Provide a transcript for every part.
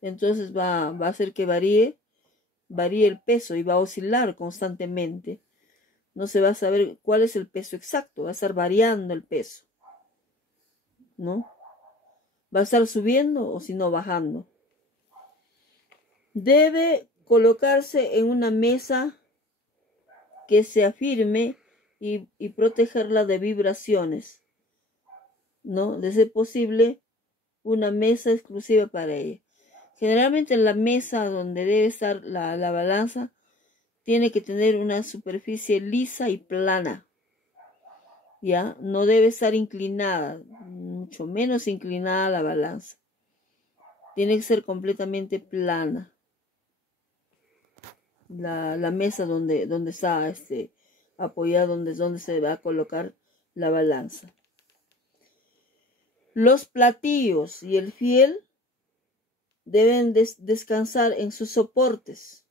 entonces va a hacer que varíe el peso y va a oscilar constantemente. No se va a saber cuál es el peso exacto, va a estar variando el peso, ¿no? Va a estar subiendo o si no bajando. Debe colocarse en una mesa que sea firme y protegerla de vibraciones, ¿no? De ser posible, una mesa exclusiva para ella. Generalmente la mesa donde debe estar la balanza tiene que tener una superficie lisa y plana, ¿ya? No debe estar inclinada, mucho menos inclinada la balanza. Tiene que ser completamente plana. La mesa donde está apoyada, donde se va a colocar la balanza. Los platillos y el fiel deben descansar en sus soportes,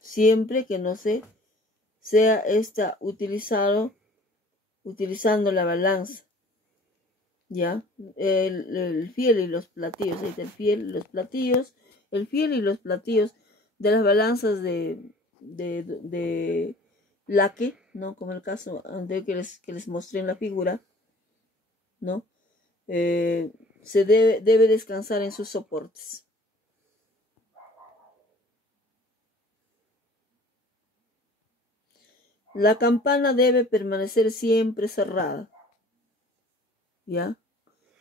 siempre que no sea utilizando la balanza, ¿ya? El fiel y los platillos, ahí está el fiel y los platillos, el fiel y los platillos de las balanzas de laque, ¿no? Como el caso anterior que les mostré en la figura, ¿no? Se debe descansar en sus soportes. La campana debe permanecer siempre cerrada, ¿ya?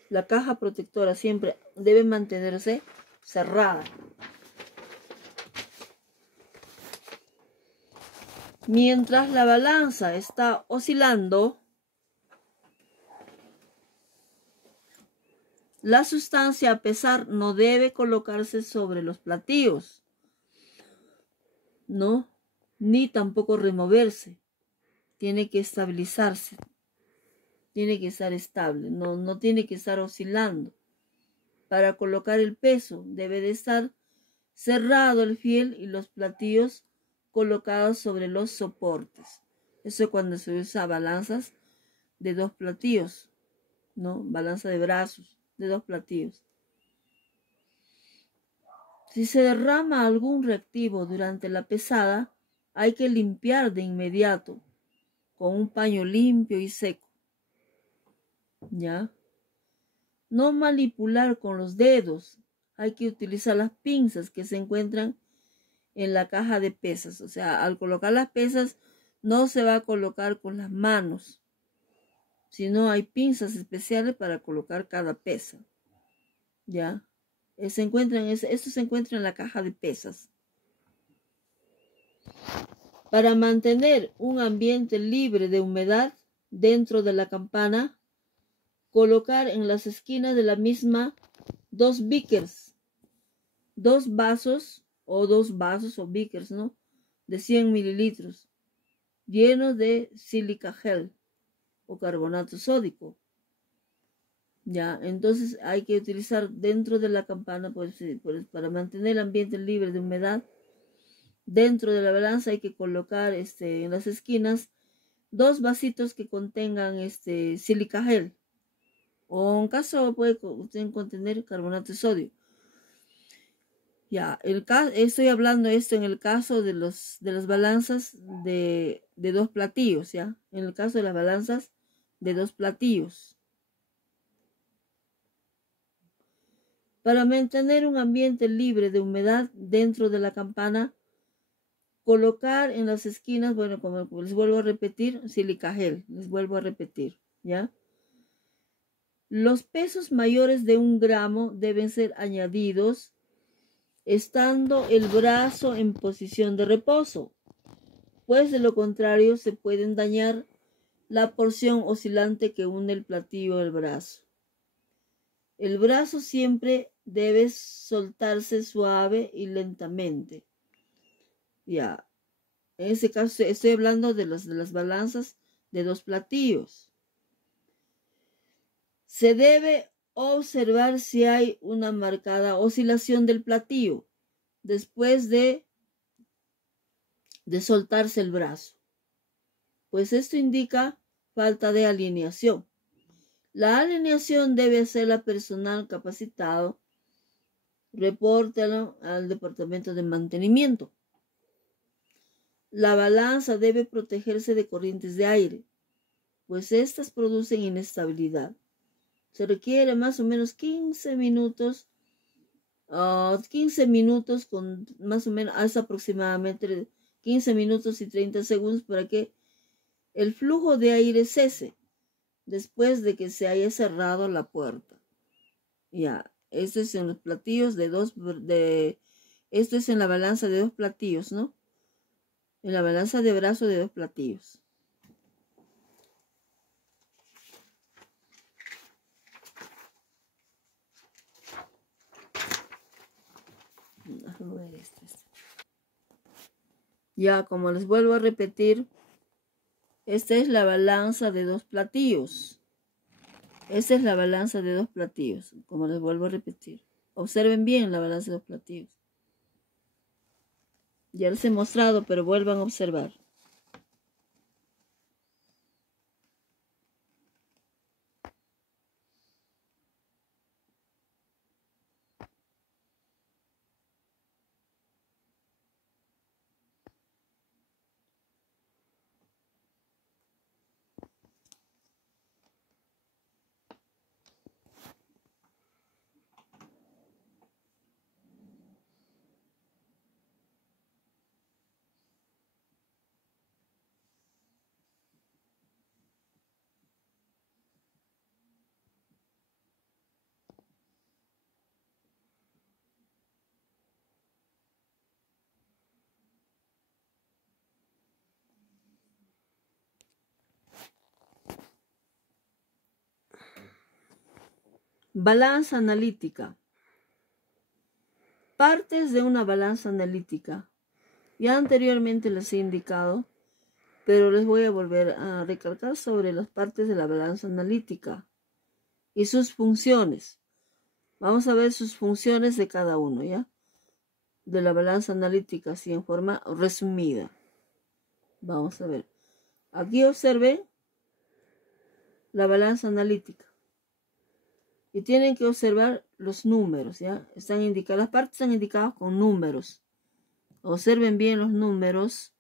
La caja protectora siempre debe mantenerse cerrada. Mientras la balanza está oscilando, la sustancia a pesar no debe colocarse sobre los platillos, ¿no? Ni tampoco removerse. Tiene que estabilizarse. Tiene que estar estable, no tiene que estar oscilando. Para colocar el peso debe de estar cerrado el fiel y los platillos colocados sobre los soportes. Eso cuando se usa balanzas de 2 platillos, ¿no? Balanza de brazos de 2 platillos. Si se derrama algún reactivo durante la pesada, hay que limpiar de inmediato con un paño limpio y seco, ¿ya? No manipular con los dedos, hay que utilizar las pinzas que se encuentran en la caja de pesas. O sea, al colocar las pesas no se va a colocar con las manos, sino hay pinzas especiales para colocar cada pesa, ¿ya? Esto se encuentra en la caja de pesas. Para mantener un ambiente libre de humedad dentro de la campana, colocar en las esquinas de la misma 2 beakers, 2 vasos o beakers, ¿no? De 100 mililitros, llenos de sílica gel o carbonato sódico. Ya, entonces hay que utilizar dentro de la campana, pues, para mantener el ambiente libre de humedad. Dentro de la balanza hay que colocar en las esquinas 2 vasitos que contengan sílica gel, o en caso puede contener carbonato de sodio. Ya, estoy hablando esto en el caso de las balanzas de 2 platillos, ¿ya? En el caso de las balanzas de 2 platillos. Para mantener un ambiente libre de humedad dentro de la campana, colocar en las esquinas, bueno, como les vuelvo a repetir, sílica gel, les vuelvo a repetir, ¿ya? Los pesos mayores de 1 gramo deben ser añadidos estando el brazo en posición de reposo, pues de lo contrario se pueden dañar la porción oscilante que une el platillo al brazo. El brazo siempre debe soltarse suave y lentamente. Ya, en ese caso estoy hablando de las balanzas de 2 platillos. Se debe observar si hay una marcada oscilación del platillo después de soltarse el brazo, pues esto indica falta de alineación. La alineación debe hacerla personal capacitado repórtalo al departamento de mantenimiento. La balanza debe protegerse de corrientes de aire, pues estas producen inestabilidad. Se requiere más o menos 15 minutos, 15 minutos con más o menos, hasta aproximadamente 15 minutos y 30 segundos para que el flujo de aire cese después de que se haya cerrado la puerta. Ya, esto es en los platillos esto es en la balanza de 2 platillos, ¿no? En la balanza de brazo de 2 platillos. Ya, como les vuelvo a repetir, esta es la balanza de 2 platillos. Esta es la balanza de 2 platillos, como les vuelvo a repetir. Observen bien la balanza de 2 platillos. Ya les he mostrado, pero vuelvan a observar. Balanza analítica. Partes de una balanza analítica. Ya anteriormente les he indicado, pero les voy a volver a recalcar sobre las partes de la balanza analítica y sus funciones. Vamos a ver sus funciones de cada uno, ¿ya? De la balanza analítica, así en forma resumida. Vamos a ver. Aquí observen la balanza analítica. Y tienen que observar los números, ¿ya? Están indicadas, las partes están indicadas con números. Observen bien los números,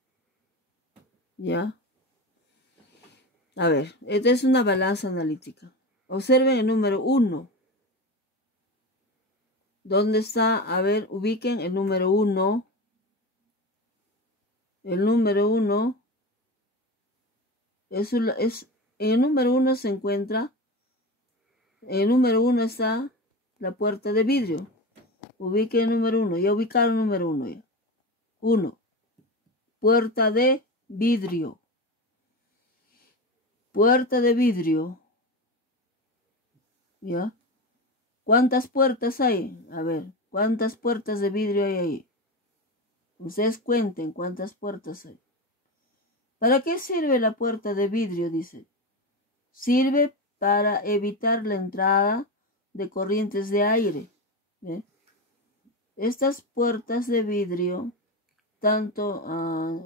¿ya? A ver, esta es una balanza analítica. Observen el número 1. ¿Dónde está? A ver, ubiquen el número 1. El número 1 en el número 1 se encuentra, en el número 1 está la puerta de vidrio. Ubiquen el número 1. Ya ubicaron el número 1 ya. 1. Puerta de vidrio. Puerta de vidrio. ¿Ya? ¿Cuántas puertas hay? A ver, ¿cuántas puertas de vidrio hay ahí? Ustedes cuenten cuántas puertas hay. ¿Para qué sirve la puerta de vidrio? Dice. Sirve para evitar la entrada de corrientes de aire. ¿Eh? Estas puertas de vidrio, tanto a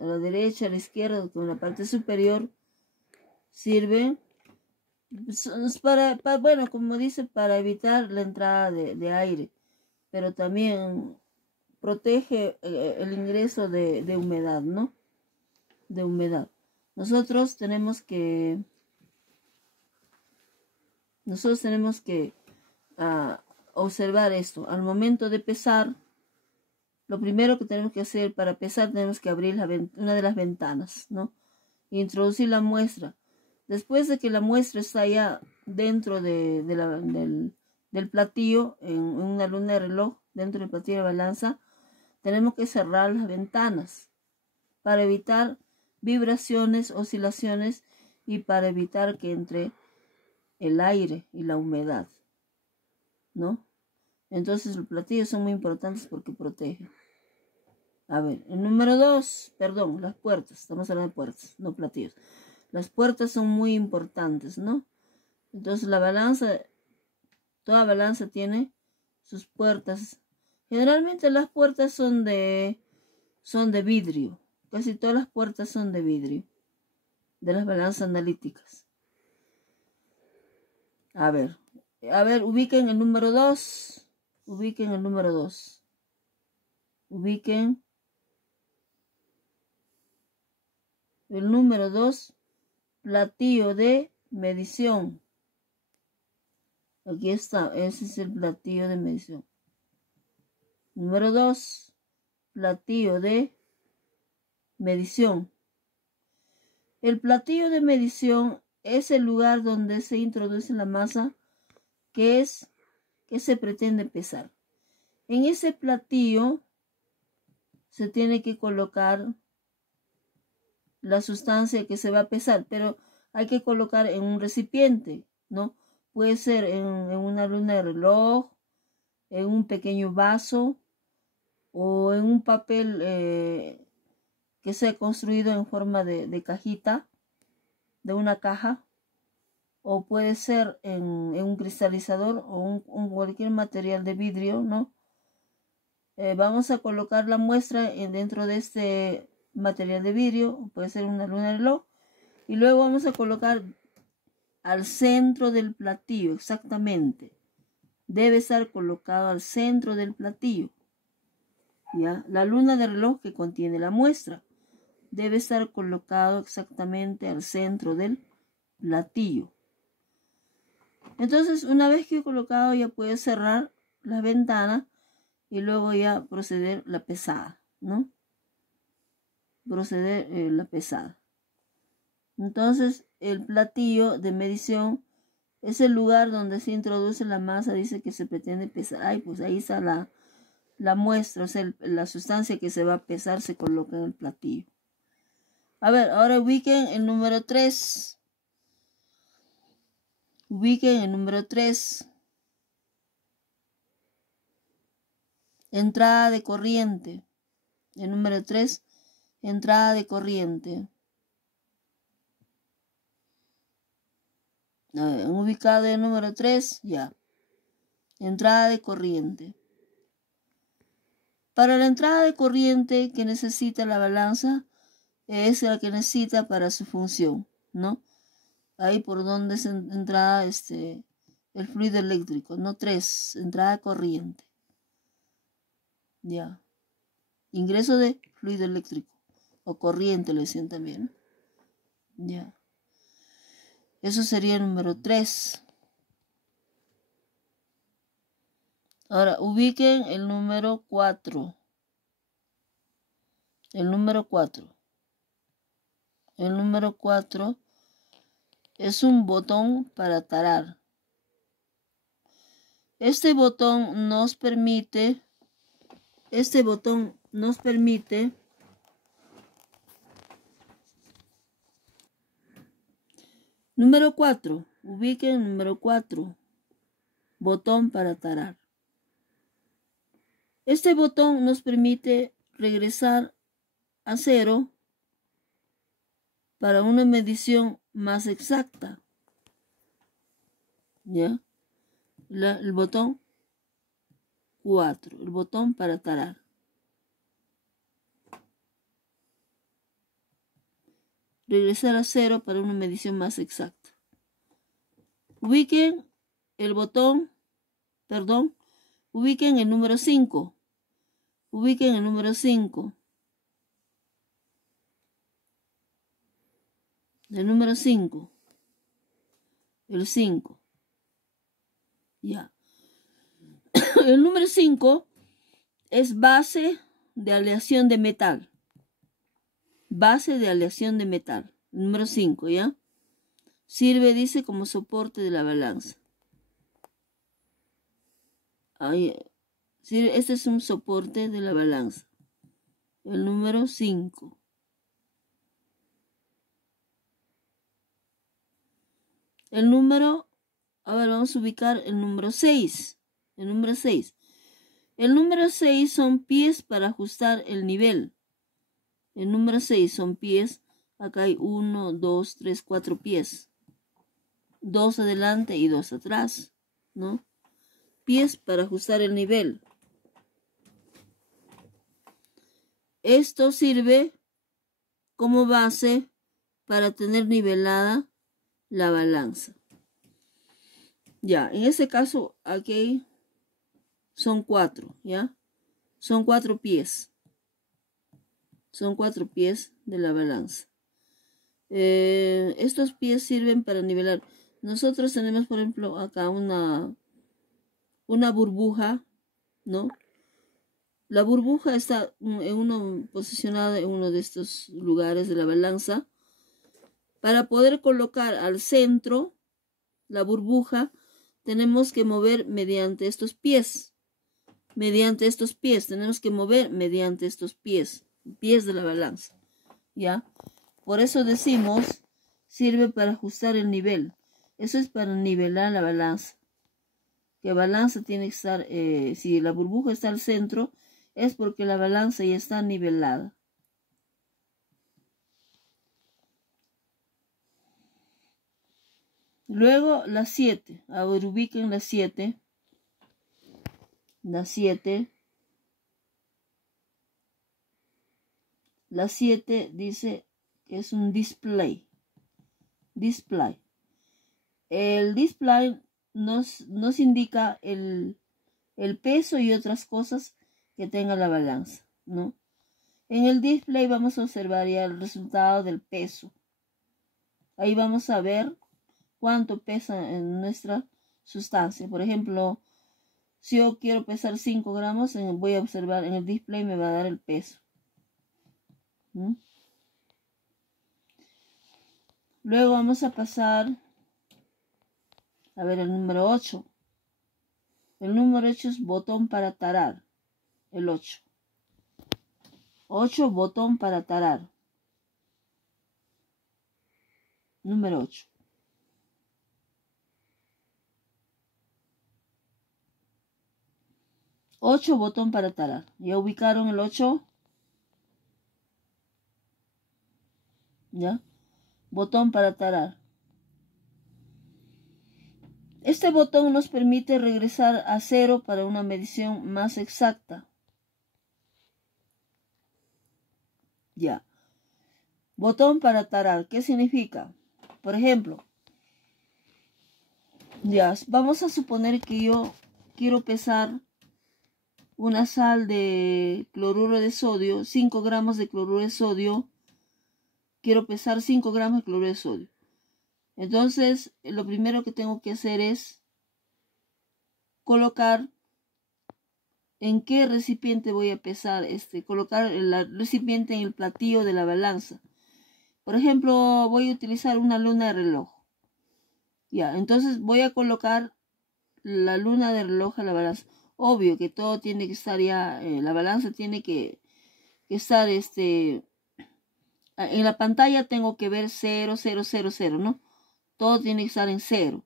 la derecha, a la izquierda, como en la parte superior, sirven bueno, como dice, para evitar la entrada de aire, pero también protege el ingreso de humedad, ¿no? De humedad. Nosotros tenemos que observar esto. Al momento de pesar, lo primero que tenemos que hacer para pesar, tenemos que abrir una de las ventanas, ¿no? E introducir la muestra. Después de que la muestra está ya dentro del platillo, en una luna de reloj, dentro del platillo de balanza, tenemos que cerrar las ventanas para evitar vibraciones, oscilaciones y para evitar que entre el aire y la humedad, ¿no? Entonces los platillos son muy importantes porque protegen. A ver, el número 2, perdón, las puertas, estamos hablando de puertas, no platillos. Las puertas son muy importantes, ¿no? Entonces la balanza, toda balanza tiene sus puertas. Generalmente las puertas son de vidrio. Casi todas las puertas son de vidrio, de las balanzas analíticas. A ver, ubiquen el número 2. Ubiquen el número 2. Ubiquen el número 2, platillo de medición. Aquí está, ese es el platillo de medición. Número 2, platillo de medición. El platillo de medición es el lugar donde se introduce la masa que se pretende pesar. En ese platillo se tiene que colocar la sustancia que se va a pesar, pero hay que colocar en un recipiente, ¿no? Puede ser en una luna de reloj, en un pequeño vaso o en un papel que sea construido en forma de cajita, de una caja, o puede ser en un cristalizador o un cualquier material de vidrio, ¿no? Vamos a colocar la muestra dentro de este material de vidrio, puede ser una luna de reloj, y luego vamos a colocar al centro del platillo, exactamente. Debe estar colocado al centro del platillo. ¿Ya? La luna de reloj que contiene la muestra debe estar colocado exactamente al centro del platillo. Entonces, una vez que he colocado, ya puedo cerrar la ventana y luego ya proceder la pesada, ¿no? Proceder la pesada. Entonces, el platillo de medición es el lugar donde se introduce la masa, dice que se pretende pesar. Ay, pues ahí está la muestra, o sea, la sustancia que se va a pesar se coloca en el platillo. A ver, ahora ubiquen el número 3. Ubiquen el número 3. Entrada de corriente. El número 3, entrada de corriente. Ubicado el número 3, ya. Entrada de corriente. Para la entrada de corriente que necesita la balanza, es la que necesita para su función, ¿no? Ahí por donde se entra el fluido eléctrico, no 3, entrada de corriente. Ya. Ingreso de fluido eléctrico o corriente le decían también. Ya. Eso sería el número 3. Ahora ubiquen el número 4. El número 4. El número 4 es un botón para tarar. Este botón nos permite número 4, ubiquen el número 4, botón para tarar. Este botón nos permite regresar a 0 para una medición más exacta. ¿Ya? El botón 4, el botón para tarar. Regresar a 0 para una medición más exacta. Ubiquen el ubiquen el número 5. Ubiquen el número 5. El número 5. El 5. Ya. El número 5 es base de aleación de metal. Base de aleación de metal. El número 5, ¿ya? Sirve, dice, como soporte de la balanza. Ahí. Este es un soporte de la balanza. El número 5. El número, ahora vamos a ubicar el número 6. El número 6. El número 6 son pies para ajustar el nivel. El número 6 son pies. Acá hay 1, 2, 3, 4 pies. 2 adelante y 2 atrás, ¿no? Pies para ajustar el nivel. Esto sirve como base para tener nivelada la balanza. Ya, en este caso aquí son 4, ¿ya? Son 4 pies. Son 4 pies de la balanza. Estos pies sirven para nivelar. Nosotros tenemos, por ejemplo, acá una burbuja, ¿no? La burbuja está posicionada en uno de estos lugares de la balanza. Para poder colocar al centro la burbuja, tenemos que mover mediante estos pies. Mediante estos pies. Tenemos que mover mediante estos pies. Pies de la balanza. ¿Ya? Por eso decimos, sirve para ajustar el nivel. Eso es para nivelar la balanza. Que balanza tiene que estar, si la burbuja está al centro, es porque la balanza ya está nivelada. Luego la 7. A ver, ubiquen la 7. La 7. La 7 dice que es un display. Display. El display nos indica el peso y otras cosas que tenga la balanza, ¿no? En el display vamos a observar ya el resultado del peso. Ahí vamos a ver cuánto pesa en nuestra sustancia. Por ejemplo, si yo quiero pesar 5 gramos, voy a observar en el display, me va a dar el peso. ¿Mm? Luego vamos a pasar a ver el número 8. El número 8 es botón para tarar. El 8. 8, botón para tarar. Número 8. Ocho, botón para tarar. ¿Ya ubicaron el 8? ¿Ya? Botón para tarar. Este botón nos permite regresar a 0 para una medición más exacta. Ya. Botón para tarar. ¿Qué significa? Por ejemplo, ya, vamos a suponer que yo quiero pesar una sal de cloruro de sodio, 5 gramos de cloruro de sodio. Quiero pesar 5 gramos de cloruro de sodio. Entonces, lo primero que tengo que hacer es colocar en qué recipiente voy a pesar, colocar el recipiente en el platillo de la balanza. Por ejemplo, voy a utilizar una luna de reloj. Ya, entonces voy a colocar la luna de reloj a la balanza. Obvio que todo tiene que estar ya, la balanza tiene que estar, en la pantalla tengo que ver 0, 0, 0, 0, ¿no? Todo tiene que estar en 0.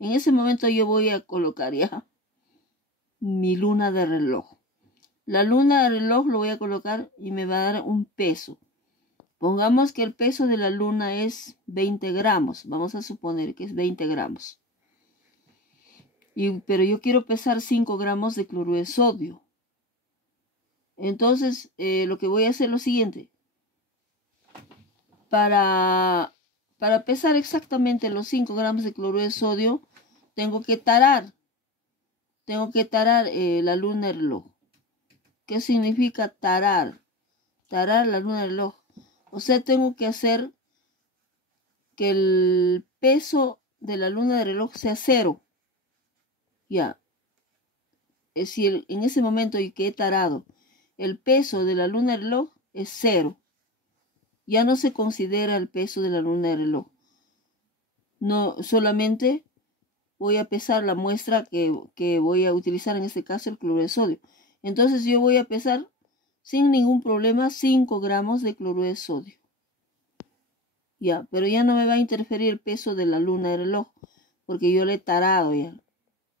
En ese momento yo voy a colocar ya mi luna de reloj. La luna de reloj lo voy a colocar y me va a dar un peso. Pongamos que el peso de la luna es 20 gramos. Vamos a suponer que es 20 gramos. Pero yo quiero pesar 5 gramos de cloruro de sodio. Entonces, lo que voy a hacer es lo siguiente. Para pesar exactamente los 5 gramos de cloruro de sodio, tengo que tarar. La luna del reloj. ¿Qué significa tarar? Tarar la luna del reloj. O sea, tengo que hacer que el peso de la luna del reloj sea 0. Ya. Es decir, en ese momento que he tarado, el peso de la luna del reloj es 0. Ya no se considera el peso de la luna del reloj. No, solamente voy a pesar la muestra que voy a utilizar, en este caso el cloruro de sodio. Entonces yo voy a pesar sin ningún problema 5 gramos de cloruro de sodio. Ya, pero ya no me va a interferir el peso de la luna del reloj, porque yo lo he tarado ya.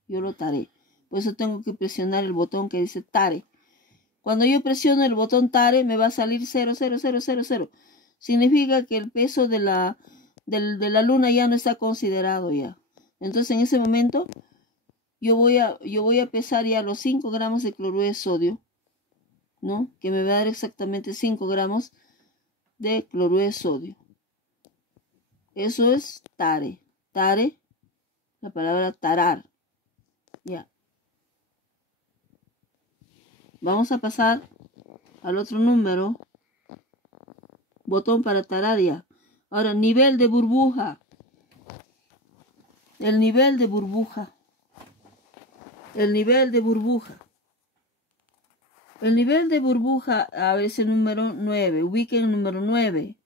Yo lo taré. Por eso tengo que presionar el botón que dice tare. Cuando yo presiono el botón tare, me va a salir 0, 0, 0, 0, 0. Significa que el peso de la luna ya no está considerado ya. Entonces en ese momento yo voy a pesar ya los 5 gramos de cloruro de sodio, ¿no? Que me va a dar exactamente 5 gramos de cloruro de sodio. Eso es tare. Tare, la palabra tarar. Ya. Vamos a pasar al otro número. Botón para tararia. Ahora, nivel de burbuja. El nivel de burbuja. El nivel de burbuja. El nivel de burbuja, a ver, ese número 9. Ubiquen el número 9.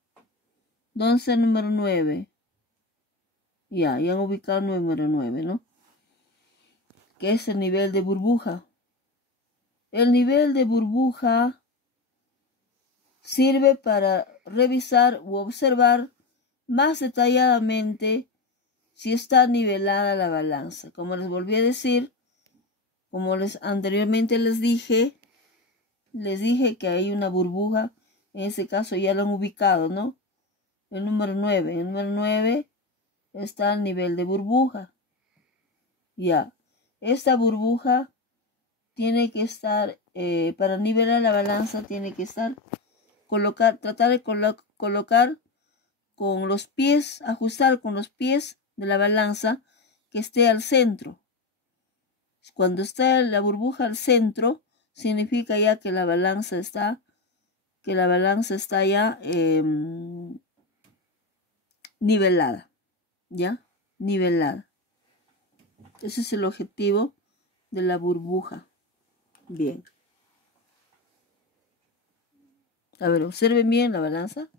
¿Dónde está el número 9? Ya han ubicado el número 9, ¿no? ¿Qué es el nivel de burbuja? El nivel de burbuja sirve para revisar u observar más detalladamente si está nivelada la balanza. Como les volví a decir, como anteriormente les dije que hay una burbuja. En ese caso ya lo han ubicado, ¿no? El número 9. El número 9 está al nivel de burbuja. Ya. Esta burbuja tiene que estar, para nivelar la balanza, tiene que estar, tratar de colocar con los pies, ajustar con los pies de la balanza que esté al centro. Cuando está la burbuja al centro, significa ya que la balanza está ya nivelada, ¿ya? Nivelada. Ese es el objetivo de la burbuja. Bien. A ver, observen bien la balanza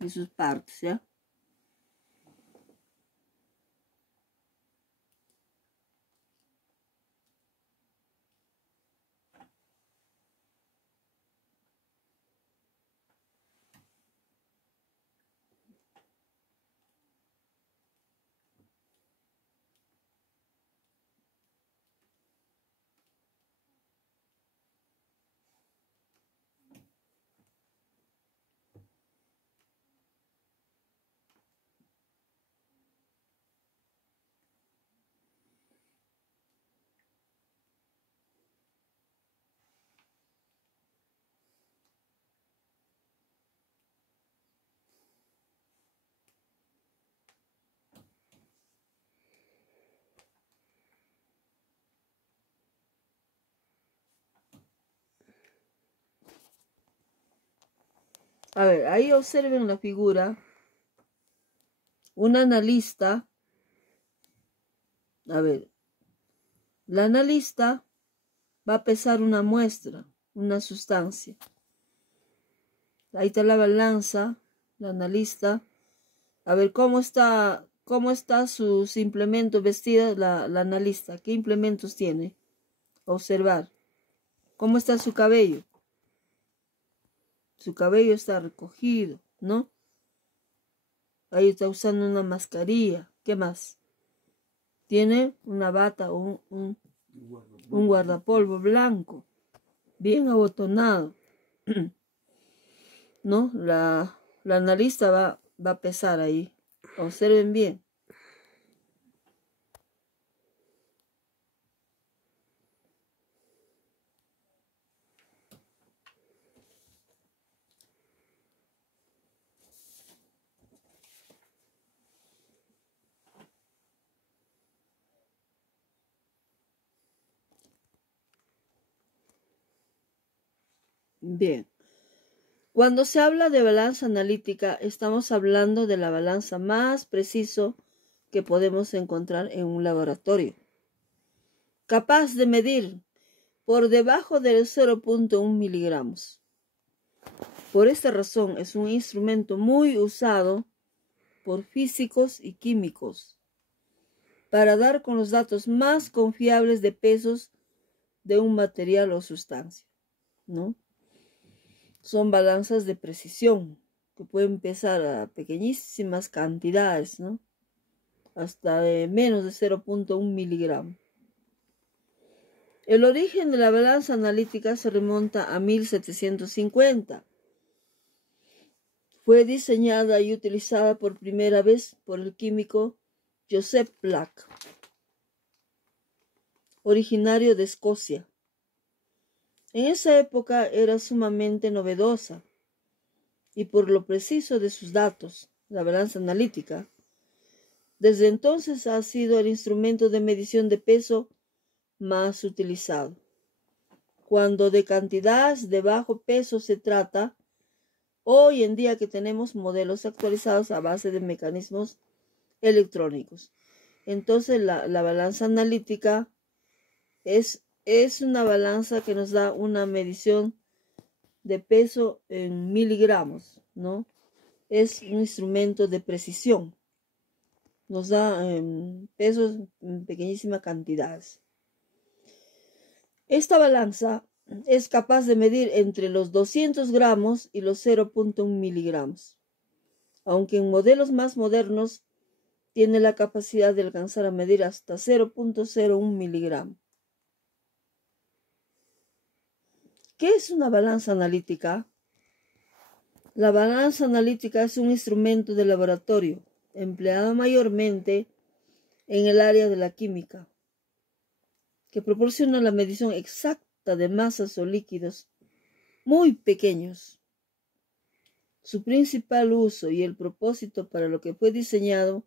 y sus partes, ¿ya? A ver, ahí observen la figura. Un analista, a ver, la analista va a pesar una muestra, una sustancia. Ahí está la balanza, la analista. A ver, ¿cómo está sus implementos vestida la analista? ¿Qué implementos tiene? Observar. ¿Cómo está su cabello? Su cabello está recogido, ¿no? Ahí está usando una mascarilla. ¿Qué más? Tiene una bata o un guardapolvo blanco, bien abotonado. ¿No? La analista va a pesar ahí. Observen bien. Bien. Cuando se habla de balanza analítica, estamos hablando de la balanza más preciso que podemos encontrar en un laboratorio. Capaz de medir por debajo de 0.1 miligramos. Por esta razón es un instrumento muy usado por físicos y químicos para dar con los datos más confiables de pesos de un material o sustancia, ¿no? Son balanzas de precisión que pueden pesar a pequeñísimas cantidades, ¿no? Hasta de menos de 0.1 miligramo. El origen de la balanza analítica se remonta a 1750. Fue diseñada y utilizada por primera vez por el químico Joseph Black, originario de Escocia. En esa época era sumamente novedosa y por lo preciso de sus datos, la balanza analítica, desde entonces ha sido el instrumento de medición de peso más utilizado. Cuando de cantidades de bajo peso se trata, hoy en día que tenemos modelos actualizados a base de mecanismos electrónicos. Entonces la balanza analítica es una balanza que nos da una medición de peso en miligramos, ¿no? Es un instrumento de precisión. Nos da pesos en pequeñísimas cantidades. Esta balanza es capaz de medir entre los 200 gramos y los 0.1 miligramos, aunque en modelos más modernos tiene la capacidad de alcanzar a medir hasta 0.01 miligramo. ¿Qué es una balanza analítica? La balanza analítica es un instrumento de laboratorio empleado mayormente en el área de la química, que proporciona la medición exacta de masas o líquidos muy pequeños. Su principal uso y el propósito para lo que fue diseñado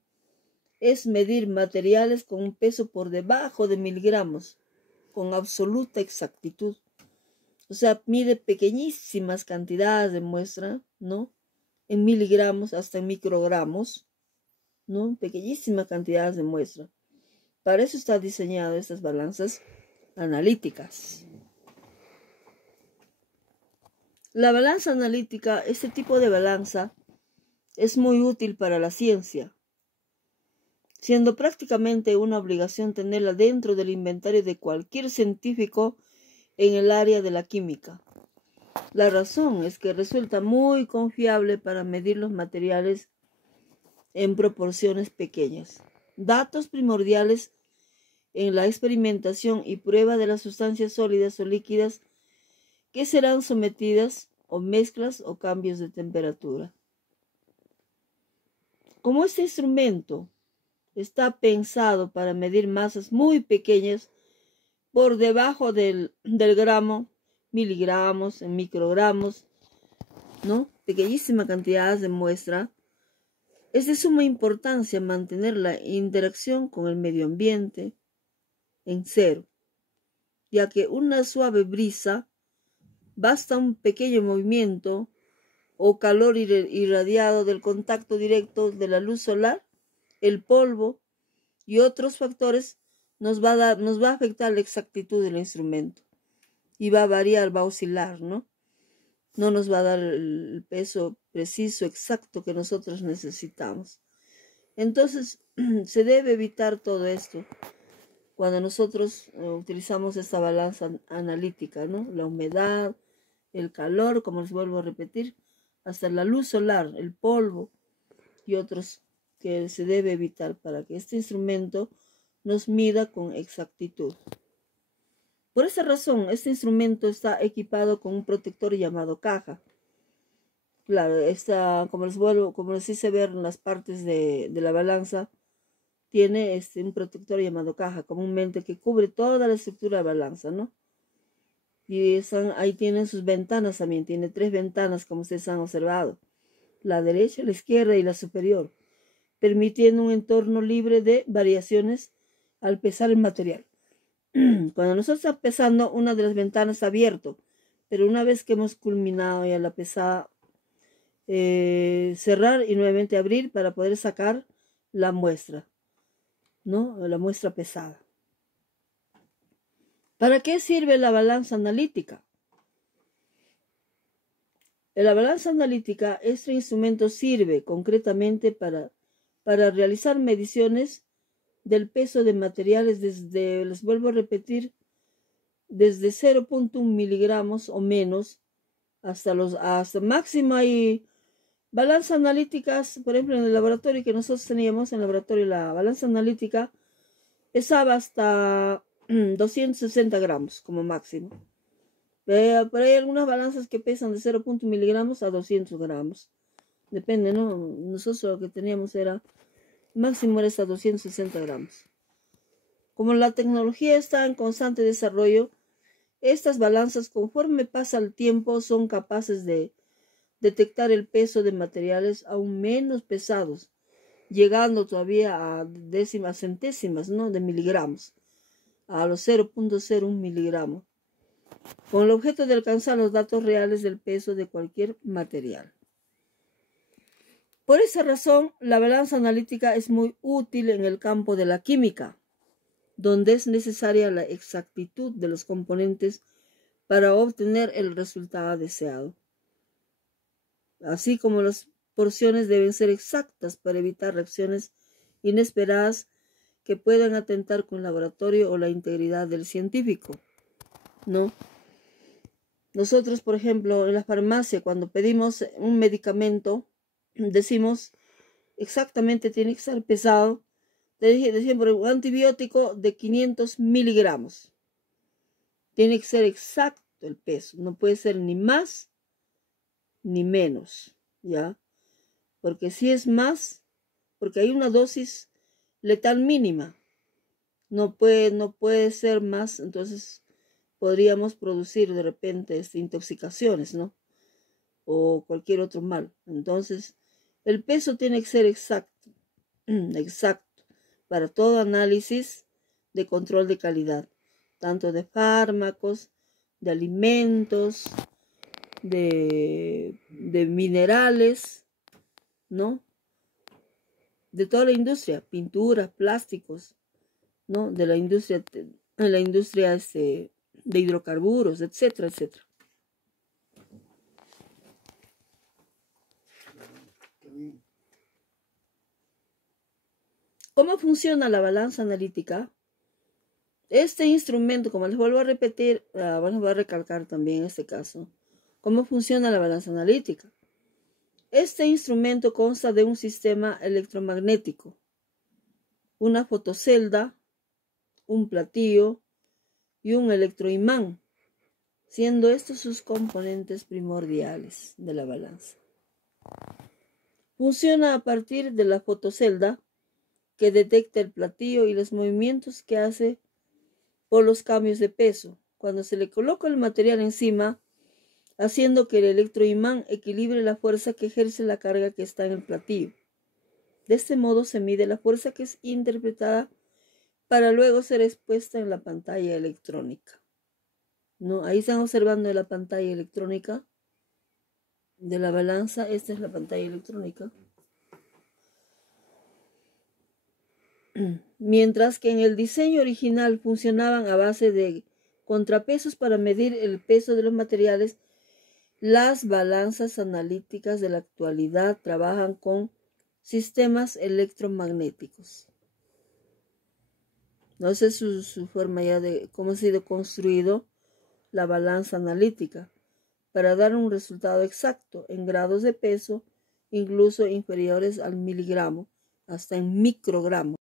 es medir materiales con un peso por debajo de miligramos con absoluta exactitud. O sea, mide pequeñísimas cantidades de muestra, ¿no? En miligramos hasta en microgramos, ¿no? Pequeñísimas cantidades de muestra. Para eso está diseñado estas balanzas analíticas. La balanza analítica, este tipo de balanza, es muy útil para la ciencia, siendo prácticamente una obligación tenerla dentro del inventario de cualquier científico en el área de la química. La razón es que resulta muy confiable para medir los materiales en proporciones pequeñas. Datos primordiales en la experimentación y prueba de las sustancias sólidas o líquidas que serán sometidas o mezclas o cambios de temperatura. Como este instrumento está pensado para medir masas muy pequeñas por debajo del gramo, miligramos, en microgramos, ¿no? Pequeñísimas cantidades de muestra. Es de suma importancia mantener la interacción con el medio ambiente en cero, ya que una suave brisa, basta un pequeño movimiento o calor irradiado del contacto directo de la luz solar, el polvo y otros factores nos va a afectar la exactitud del instrumento y va a variar, va a oscilar, ¿no? No nos va a dar el peso preciso, exacto que nosotros necesitamos. Entonces, se debe evitar todo esto cuando nosotros utilizamos esta balanza analítica, ¿no? La humedad, el calor, como les vuelvo a repetir, hasta la luz solar, el polvo y otros que se debe evitar para que este instrumento nos mida con exactitud. Por esa razón, este instrumento está equipado con un protector llamado caja. Claro, como les hice ver en las partes de la balanza, tiene un protector llamado caja, comúnmente que cubre toda la estructura de la balanza, ¿no? Y ahí tienen sus ventanas también, tiene 3 ventanas como ustedes han observado, la derecha, la izquierda y la superior, permitiendo un entorno libre de variaciones al pesar el material. Cuando nosotros estamos pesando, una de las ventanas está abierto, pero una vez que hemos culminado ya la pesada, cerrar y nuevamente abrir para poder sacar la muestra, ¿no? La muestra pesada. ¿Para qué sirve la balanza analítica? La balanza analítica, este instrumento sirve concretamente para realizar mediciones del peso de materiales desde, les vuelvo a repetir, desde 0.1 miligramos o menos hasta máximo. Hay balanzas analíticas, por ejemplo, en el laboratorio que nosotros teníamos, en el laboratorio la balanza analítica pesaba hasta 260 gramos como máximo. Pero hay algunas balanzas que pesan de 0.1 miligramos a 200 gramos. Depende, ¿no? Nosotros lo que teníamos era máximo era hasta 260 gramos. Como la tecnología está en constante desarrollo, estas balanzas, conforme pasa el tiempo, son capaces de detectar el peso de materiales aún menos pesados, llegando todavía a centésimas, ¿no? De miligramos, a los 0.01 miligramos. con el objeto de alcanzar los datos reales del peso de cualquier material. Por esa razón, la balanza analítica es muy útil en el campo de la química, donde es necesaria la exactitud de los componentes para obtener el resultado deseado, así como las porciones deben ser exactas para evitar reacciones inesperadas que puedan atentar con el laboratorio o la integridad del científico, ¿no? Nosotros, por ejemplo, en la farmacia, cuando pedimos un medicamento, decimos exactamente tiene que estar pesado. Decimos un antibiótico de 500 miligramos. Tiene que ser exacto el peso, no puede ser ni más ni menos, ¿ya? Porque si es más, porque hay una dosis letal mínima, no puede ser más, entonces podríamos producir de repente intoxicaciones, ¿no? O cualquier otro mal. Entonces, el peso tiene que ser exacto, exacto, para todo análisis de control de calidad, tanto de fármacos, de alimentos, de minerales, ¿no? De toda la industria, pinturas, plásticos, ¿no? De la industria de hidrocarburos, etcétera, etcétera. ¿Cómo funciona la balanza analítica? Este instrumento, como les vuelvo a repetir, voy a recalcar también en este caso, ¿cómo funciona la balanza analítica? Este instrumento consta de un sistema electromagnético, una fotocelda, un platillo y un electroimán, siendo estos sus componentes primordiales de la balanza. Funciona a partir de la fotocelda, que detecta el platillo y los movimientos que hace por los cambios de peso, cuando se le coloca el material encima, haciendo que el electroimán equilibre la fuerza que ejerce la carga que está en el platillo. De este modo se mide la fuerza que es interpretada para luego ser expuesta en la pantalla electrónica, ¿no? Ahí están observando la pantalla electrónica de la balanza. Esta es la pantalla electrónica. Mientras que en el diseño original funcionaban a base de contrapesos para medir el peso de los materiales, las balanzas analíticas de la actualidad trabajan con sistemas electromagnéticos. No sé su forma ya de cómo ha sido construido la balanza analítica para dar un resultado exacto en grados de peso, incluso inferiores al miligramo, hasta en microgramos.